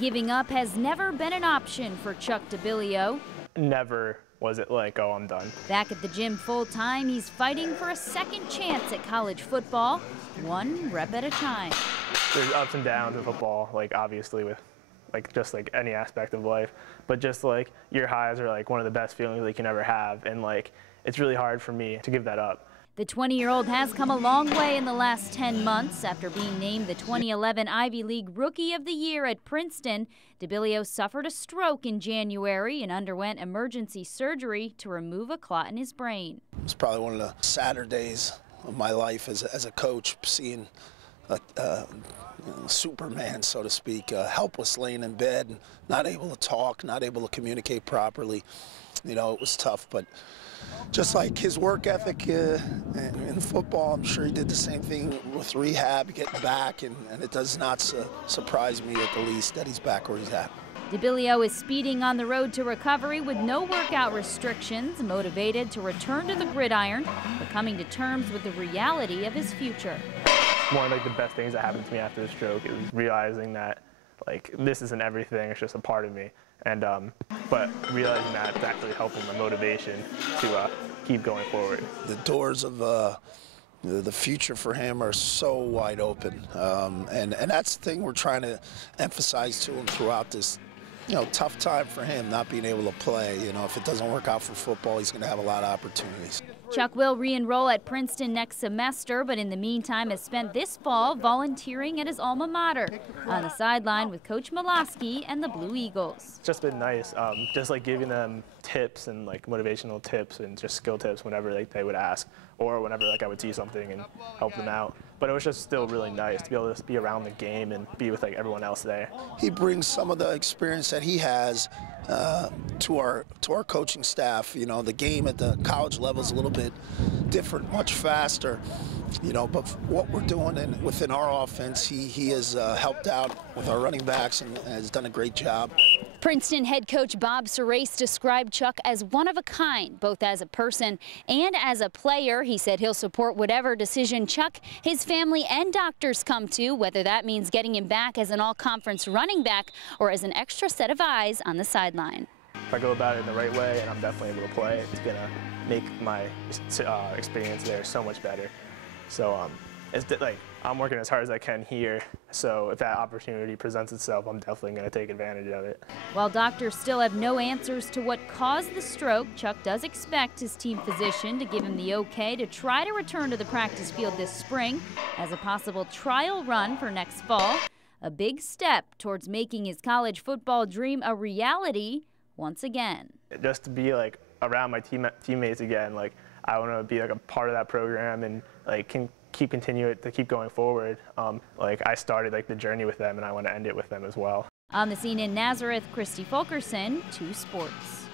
giving up has never been an option for Chuck Dibilio. Never was it like, oh, I'm done. Back at the gym full-time, he's fighting for a second chance at college football, one rep at a time. There's ups and downs in football, like obviously with just like any aspect of life, but just like your highs are like one of the best feelings you can ever have, and like it's really hard for me to give that up. The 20-year-old has come a long way in the last 10 months. After being named the 2011 Ivy League Rookie of the Year at Princeton, Dibilio suffered a stroke in January and underwent emergency surgery to remove a clot in his brain. It was probably one of the sadder days of my life as a coach, seeing Superman, so to speak, helpless laying in bed, and not able to talk, not able to communicate properly. You know, it was tough, but just like his work ethic in football, I'm sure he did the same thing with rehab, getting back, and it does not surprise me at the least that he's back where he's at. Dibilio is speeding on the road to recovery with no workout restrictions, motivated to return to the gridiron, but coming to terms with the reality of his future. One of the best things that happened to me after the stroke is realizing that this isn't everything, it's just a part of me. And but realizing that it's actually helping my motivation to keep going forward. The doors of the future for him are so wide open, and that's the thing we're trying to emphasize to him throughout this tough time for him, not being able to play. If it doesn't work out for football, he's going to have a lot of opportunities. Chuck will re-enroll at Princeton next semester, but in the meantime has spent this fall volunteering at his alma mater, on the sideline with Coach Malosky and the Blue Eagles. It's just been nice, just giving them tips and motivational tips and just skill tips whenever they would ask, or whenever I would see something and help them out. But it was just still really nice to be able to be around the game and be with everyone else there. He brings some of the experience that he has to our coaching staff. The game at the college level is a little bit different, much faster. But what we're doing within our offense, he has helped out with our running backs and has done a great job. Princeton head coach Bob Serace described Chuck as one of a kind, both as a person and as a player. He said he'll support whatever decision Chuck, his family, and doctors come to, whether that means getting him back as an all-conference running back or as an extra set of eyes on the sideline. If I go about it in the right way and I'm definitely able to play, it's going to make my experience there so much better. So it's I'm working as hard as I can here, so if that opportunity presents itself, I'm definitely going to take advantage of it. While doctors still have no answers to what caused the stroke, Chuck does expect his team physician to give him the okay to try to return to the practice field this spring as a possible trial run for next fall. A big step towards making his college football dream a reality once again. Just to be around my teammates again, I want to be a part of that program and can continue to keep going forward. I started the journey with them, and I want to end it with them as well. On the scene in Nazareth, Christy Fulkerson, 2 Sports.